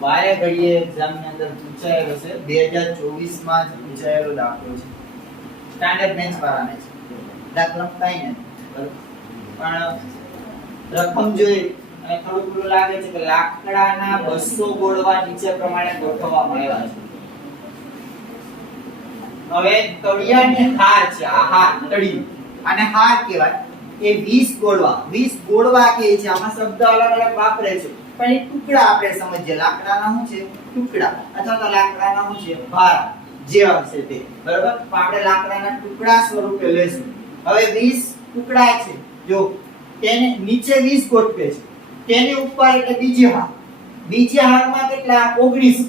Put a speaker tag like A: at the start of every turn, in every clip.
A: વારે ઘડીએ એક્ઝામની અંદર પૂછાયેલો છે. 2024 માં જ પૂછાયેલો દાખલો છે. સ્ટાન્ડર્ડ બેન્ચ વાળાને છે. દાખલો કાઈ નથી. પણ રકમ જોઈ અને થોડું થોડું લાગે છે કે લાકડાના 200 ગોળવા નીચે પ્રમાણે ગોઠવવામાં આવ્યા છે. હવે તળિયાની હાર છે. આ હાર તળિયું અને હાર કહેવાય. એ 20 ગોળવા. 20 ગોળવા કહે છે. આમાં શબ્દ અલગ અલગ વાપરે છે. પણ એ ટુકડા આપણે સમજીએ. લાકડાના શું છે? ટુકડા. અથવા તો લાકડાના શું છે? ભાર જે હશે તે. બરાબર? આપણે લાકડાના ટુકડા સ્વરૂપે લેશું હવે 20 ટુકડા છે. જો, તેને નીચે 20 ગોઠવે છે. તેની ઉપર એટલે બીજી હાર. બીજી હારમાં કેટલા? 19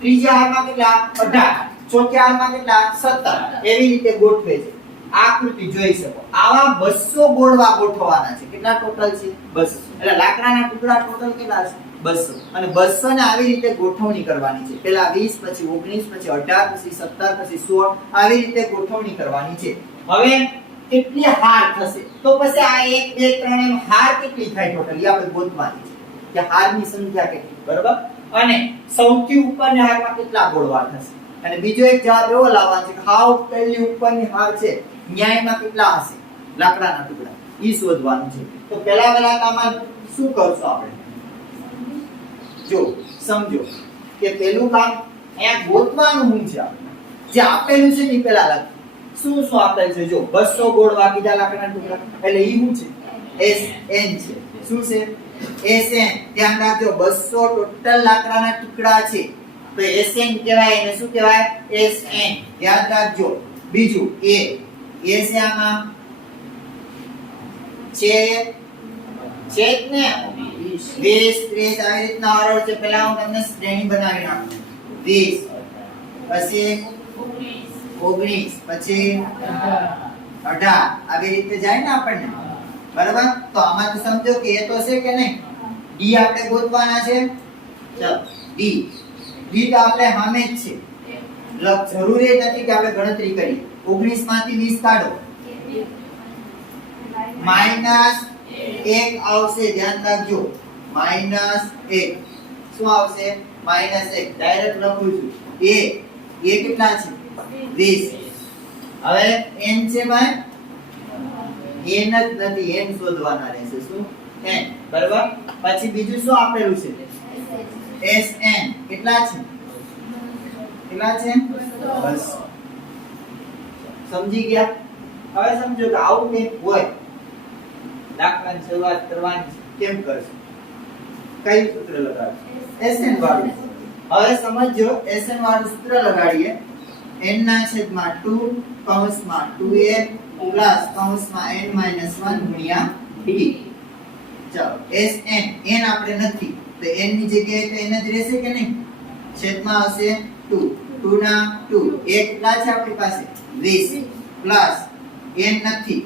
A: ત્રીજા હારમાં કેટલા? 18 ચોથા હારમાં કેટલા? 17 એવી રીતે ગોઠવે છે. આકૃતિ જોઈ શકો. આવા 200 ગોળવા ગોઠવવાના છે. કેટલા ટોટલ છે? 200 એટલે લાકડાના ટુકડા ટોટલ કેટલા છે. 200 અને 200 ને આવી રીતે ગોઠવણી કરવાની છે. પહેલા 20 પછી 19 પછી 18 પછી 17 પછી 16 આવી રીતે ગોઠવણી કરવાની છે. હવે કેટલી હાર થશે? તો પછી આ 1 2 3 એમ હાર કેટલી થાય ટોટલ? આપણે ગોતવાની છે. કે હારની સંખ્યા કેટલી? બરાબર? અને સૌથી ઉપરની હારમાં કેટલા ગોળવા થશે? અને બીજો એક જવાબ એવો લાવવાનો છે કે હાવ પહેલી ઉપરની હાર છે. ન્યાયમાં કેટલા હશે? લાકડાના ટુકડા. ઈ શોધવાનું છે. તો પહેલા પહેલા શું કરશું આપણે? જો, સમજો કે પેલું કામ અહીંયા ગોતવાનું હું છે. જે આપેલું છે ને પેલા લખ શું શું આપેલ છે? જો 200 ગોળ કીધા લાકડાના ટુકડા. એટલે ઈ હું છે? એસ એન છે. શું છે? એસ એન ધ્યાન રાખજો 200 ટોટલ લાકડાના ટુકડા છે. તો એસ એન કહેવાય એને શું કહેવાય? એસ એન યાદ રાખજો. બીજું એ એ આમાં છે? છે જ ને 20 30 આવી રીતના ઓર્ડર છે. પહેલા હું તમને શ્રેણી બનાવી નાખું. 20 પછી 19 પછી 18 આવી રીતે જાય ને આપણને? બરાબર? તો આમાં તો સમજો કે એ તો છે કે નહીં? ડી આપણે ગોતવાના છે. ચાલો ડી ડી તો આપણે સામે જ છે. જરૂરી નથી કે આપણે ગણતરી કરીએ. 19 માંથી 20 કાઢો. માઇનસ 1 આવશે ધ્યાન રાખજો માઇનસ 1 શું આવશે માઇનસ 1 ડાયરેક્ટ લખું છું એ એ કેટલા છે 20 હવે n છે ભાઈ n જ નથી n શોધવાના રહેશે શું n બરાબર પછી બીજું શું આપેલું છે? Sn કેટલા છે? કેટલા છે? બસ સમજી ગયા? હવે સમજો કે આવું કંઈક હોય. દાખલાની શરૂઆત કરવાની કેમ કરશું? કઈ સૂત્ર લગાડશું? એસએન વાળું હવે સમજો એસએન વાળું સૂત્ર લગાડીએ. N ના છેદમાં 2 કૌંસમાં 2a પ્લસ કૌંસમાં n 1 ગુણ્યા d ચાલો sn n આપણે નથી. તો n ની જગ્યાએ તો n જ રહેશે કે નહીં? છેદમાં આવશે 2 2 ના 2 એક પ્લસ આપણી પાસે 20 પ્લસ n નથી.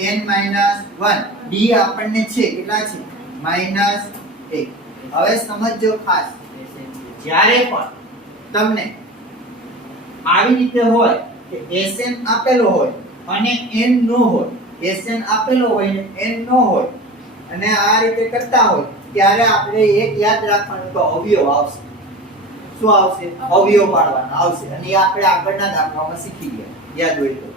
A: N 1 d આપણને છે કેટલા છે? માઇનસ 1 હવે સમજજો ખાસ. જ્યારે પણ તમને આવી રીતે હોય કે Sn આપેલો હોય અને n નો હોય Sn આપેલો હોય ને n નો હોય અને આ રીતે કરતા હોય ત્યારે આપણે એક યાદ રાખવાનું તો અવયવ આવશે. શું આવશે? અવયવ પાડવાના આવશે. અને એ આપણે આગળના દાખલામાં શીખી ગયા. યાદ હોય તો.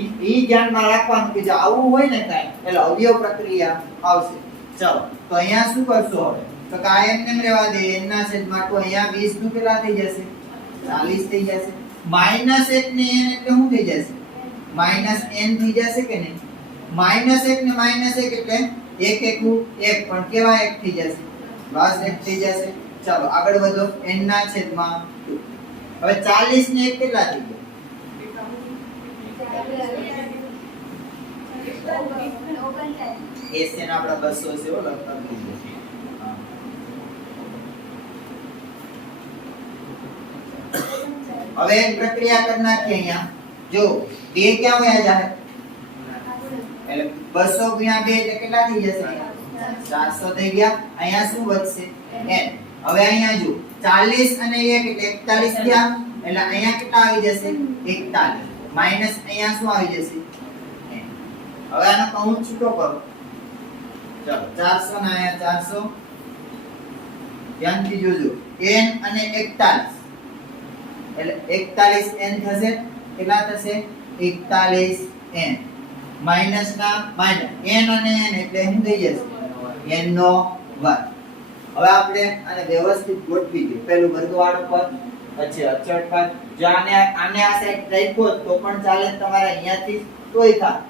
A: ઈ ધ્યાનમાં રાખવાનું કે જો આવું હોય ને કાંઈ, એટલે અવયવ પ્રક્રિયા આવશે. ચાલો, તો અહીંયા શું કરશો હવે? તો કાયમ એમ રહેવા દે? N ના છેદમાં તો અહીંયા 20 નું કેટલા થઈ જશે? 40 થઈ જશે. માઇનસ 1 ને n એટલે શું થઈ જશે? માઇનસ n થઈ જશે કે નહીં? માઇનસ 1 ને માઇનસ 1 એટલે એક એકું એક, પણ કેવા એક થઈ જશે? બસ એક થઈ જશે. ચાલો, આગળ વધો. N ના છેદમાં હવે 40 ને 1 કેટલા થઈ ગયા એસએન આપણા 200 છે હો લગભગ થઈ હવે એક પ્રક્રિયા કરી નાખીએ અહીંયા. જો, બે ક્યાં વયા જાય એટલે 200 ગુણ્યા 2 એટલે કેટલા થઈ જશે? 400 થઈ ગયા. અહીંયા શું વધશે? n હવે અહીંયા જો 40 અને 1 એટલે 41 થયા. એટલે અહીંયા કેટલા આવી જશે? 41 માઇનસ અહીંયા શું આવી જશે? હવે આનો કૌંસ છૂટો કરો. 400 ને અહીંયા 400 ધ્યાનથી જોજો. એન અને 41 એટલે એકતાલીસ એન થશે. કેટલા થશે? એકતાલીસ એન માઇનસ ના માઇનસ એન અને એન એટલે શું થઈ જશે? એન નો વર્ગ. હવે આપણે આને વ્યવસ્થિત ગોઠવી દઈએ. પહેલું વર્ગવાળો પદ, પછી અચળ પદ. જો આને આને આ સાઈડ રાખ્યો તો પણ ચાલે તમારે અહીંયાથી તોય થાય.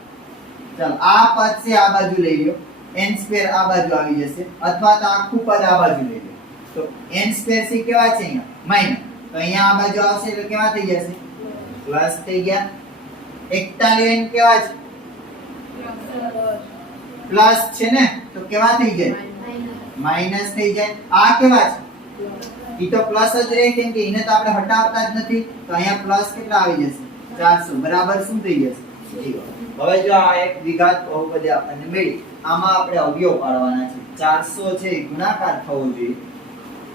A: ચાલો, આ પદ છે, આ બાજુ લઈ લ્યો. N સ્ક્વેર આ બાજુ આવી જશે અથવા તો આખું પદ આ બાજુ લઈ લો. તો n સ્ક્વેર છે કેવા છે અહીંયા? માઇનસ તો અહીંયા આ બાજુ આવશે એટલે કેવા થઈ જશે? પ્લસ થઈ ગયા. 41 n કેવા છે? પ્લસ છે ને? તો કેવા થઈ જાય? માઇનસ થઈ જાય. આ કેવા છે? ઈ તો પ્લસ જ રહે કેમ કે એને તો આપણે હટાવતા જ નથી. તો અહીંયા પ્લસ કેટલા આવી જશે? 400 બરાબર શું થઈ જશે? હવે જો આ એક વિઘાત બહુપદી આપણને મળી, આમાં આપણે અવયવ પાડવાના છે. 400 છે ગુણાકાર થવો જોઈએ.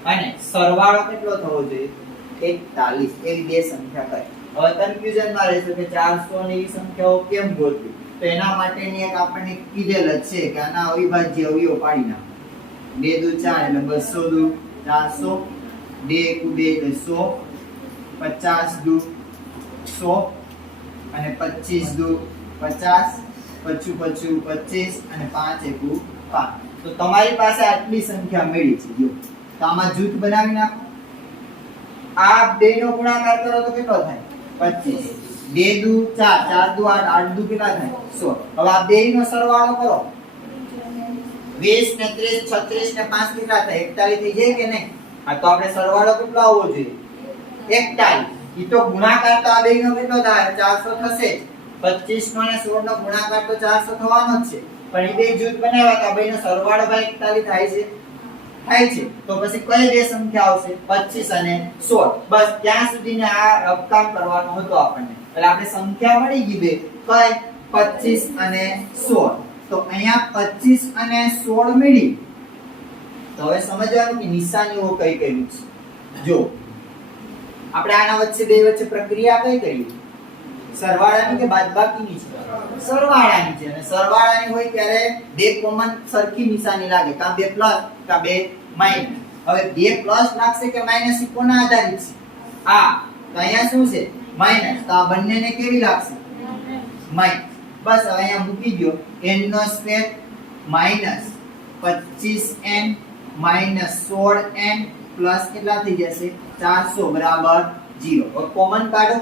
A: અને સરવાળો કેટલો થવો જોઈએ? 41 એવી બે સંખ્યા કઈ હવે કન્ફ્યુઝનમાં રહેશે કે 400 ની સંખ્યાઓ કેમ ગોતવી તો એના માટેની એક આપણને કીધેલ જ છે કે આના અવિભાજ્ય અવયવ પાડી નાખો. બે દુ ચાર એટલે બસો દુ ચારસો, બે એકુ બે એટલે સો, પચાસ દુ સો અને પચીસ દુ પચાસ, પચું પચું પચીસ અને પાંચ એકુ પાંચ. તો તમારી પાસે આટલી સંખ્યા મળી છે, જો. તો આમાં જૂથ બનાવી નાખો. આ બે નો ગુણાકાર કરો તો કેટલો થાય? પચીસ. બે દુ ચાર. ચાર દુ આઠ. આઠ દુ કેટલા થાય? સો હવે આ બે નો સરવાળો કરો. વીસ ને ત્રીસ, છત્રીસ ને પાંચ કેટલા થાય? એકતાલીસ થઈ જાય કે નહીં? આ તો આપણે સરવાળો કેટલો આવવો જોઈએ? એકતાલીસ. ઈ તો ગુણાકાર તો આ બેયનો કેટલો થાય? 400 થશે. પચીસ નો અને સોળ નો ગુણાકાર તો 400 થવાનો જ છે. પણ એ બે જૂથ બનાવ્યા તો બેયનો સરવાળો ભાઈ એકતાલીસ થાય છે. થાય છે. તો પછી કઈ બે સંખ્યા આવશે? પચીસ અને સોળ. બસ ત્યાં સુધીને આ રકમ કરવાનો હતો આપણને. એટલે આપણે સંખ્યા મળી ગઈ બે. કઈ? પચીસ અને 16 તો અહીંયા 25 અને 16 મળી. તો હવે સમજવાનું કે નિશાનીઓ કઈ કઈ છે. જો આપણે આના વચ્ચે બે વચ્ચે પ્રક્રિયા કઈ કરી? સરવાળાની કે બાદબાકીની છે? સરવાળાની છે. અને સરવાળાની હોય ત્યારે બે કોમન સરખી નિશાની લાગે. કાં બે પ્લસ કાં બે માઇનસ હવે બે પ્લસ લાગશે કે માઇનસ કોના આધારિત છે? આ તો અહીંયા શું છે? માઇનસ તો આ બંનેને કેવી લાગશે? માઇનસ બસ, હવે અહીંયા મૂકી દો n નો સ્ક્વેર માઇનસ 25n સોળ 16n પ્લસ કેટલા થઈ જશે? 400 બરાબર 0 હવે કોમન કાઢો.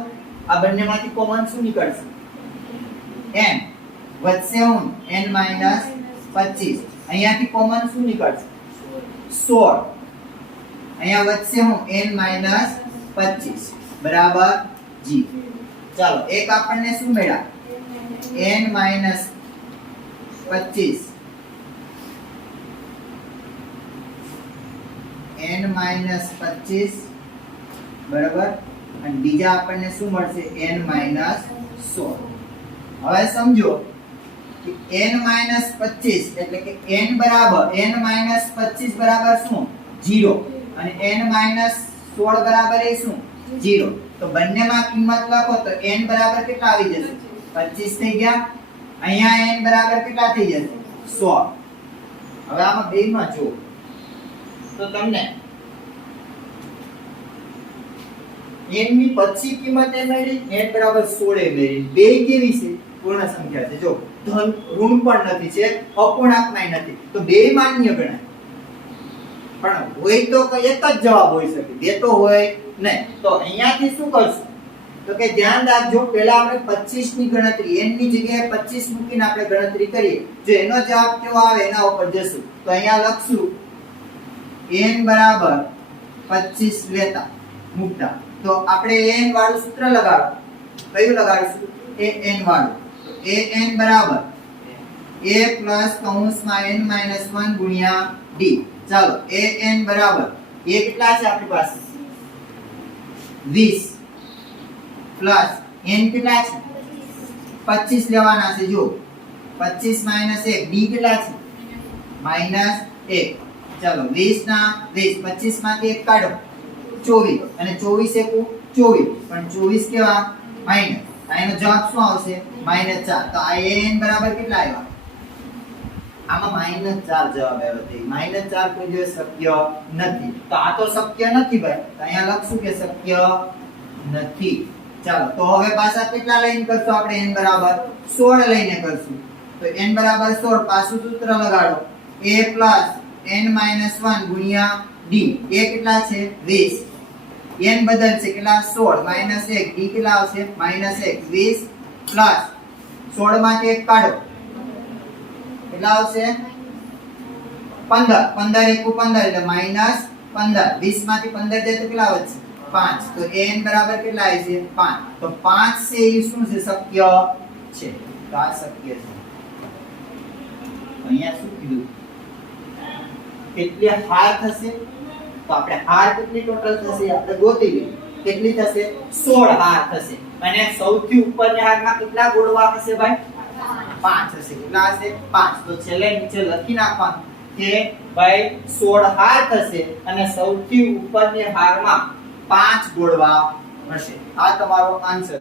A: આ બંનેમાંથી કોમન શું નીકળશે? N વધશે હું. N માઇનસ 25 અહીંયાથી કોમન શું નીકળશે? 16 અહીંયા વધશે હું. N માઇનસ 25 બરાબર જી ચાલો, એક આપણને શું મળ્યા? N માઇનસ 25 n માઇનસ 25 બરાબર? અને બીજા આપણને શું મળશે? N માઇનસ 16 હવે સમજો કે n માઇનસ 25 એટલે કે n બરાબર, n માઇનસ 25 બરાબર શું? 0 અને n માઇનસ 16 બરાબર એ શું? 0 તો બંનેમાં કિંમત લખો તો n બરાબર કેટલા આવી જશે? 25 થઈ ગયા. અહીંયા n બરાબર કેટલા થઈ જશે? 100 હવે આમાં બેમાં જો તો તમને n ની પછી કિંમત એ મળી n બરાબર 16 એ મળી બે કેવી છે? પૂર્ણ સંખ્યા છે. જો, ધન ઋણ પણ નથી, છે. અપૂર્ણાંકમાંય નથી. તો બે માન્ય ગણાય. પણ હોય તો એક જ જવાબ હોઈ શકે. બે તો હોય નહીં. તો અહીંયાથી શું કરશું? તો કે ધ્યાન રાખજો, પહેલા આપણે 25 ની ગણતરી n ની જગ્યાએ 25 મૂકીને આપણે ગણતરી કરીએ. જો એનો જવાબ કેવો આવે, એના ઉપર જશું. તો અહીંયા લખશું n બરાબર 25 લેતા, મૂકતા. તો આપણે n વાળું સૂત્ર લગાડો. કયું લગાડીશું? એ n વાળું. તો a n બરાબર. a પ્લસ કૌંસમાં n માઇનસ 1 ગુણ્યા d. ચાલો, એ n બરાબર. a કેટલા છે આપણી પાસે? 20 પ્લસ n કેટલા છે? 25 લેવાના છે જો 25 માઇનસ 1 d કેટલા છે? માઇનસ 1 ચાલો 20 ના 20 25 માંથી 1 કાઢો. 24 અને 24 એકુ 24 પણ 24 કેવા? માઇનસ એનો જવાબ શું આવશે? માઇનસ ચાર. તો આ એન બરાબર કેટલા આવ્યા? આમાં માઇનસ ચાર જવાબ આવ્યો માઇનસ ચાર કોઈ દિવસ લખશું નથી. ચાલો, તો હવે પાછા કેટલા લઈને કરશું આપણે n બરાબર? 16 લઈને કરશું. તો n બરાબર 16 પાછું સૂત્ર લગાડો. a n 1 ગુણ્યા d. એ કેટલા છે? 20 n બદલશે કેટલા 16 1 d કેટલા આવશે -1 20 પ્લસ 16 માંથી 1 કાઢો કેટલા આવશે 15 15 એકુ 15 એટલે માઇનસ 15 20 માંથી 15 જાય તો કેટલા વધશે 5 તો n બરાબર કેટલા આવે છે 5 તો 5 છે એ શું છે શક્ય છે તો આ શક્ય છે અહીંયા શું કીધું કેટલી હાર થશે તો આપણે હાર કેટલી ટોટલ થશે? આપણે ગોતી લઈએ. કેટલી થશે? 16 હાર થશે. અને સૌથી ઉપરની હારમાં કેટલા ગોળવા હશે ભાઈ? પાંચ હશે. કેટલા હશે? પાંચ. તો છેલ્લે નીચે લખી નાખવાનું કે ભાઈ 16 હાર થશે અને સૌથી ઉપરની હારમાં પાંચ ગોળવા હશે. આ તમારો આન્સર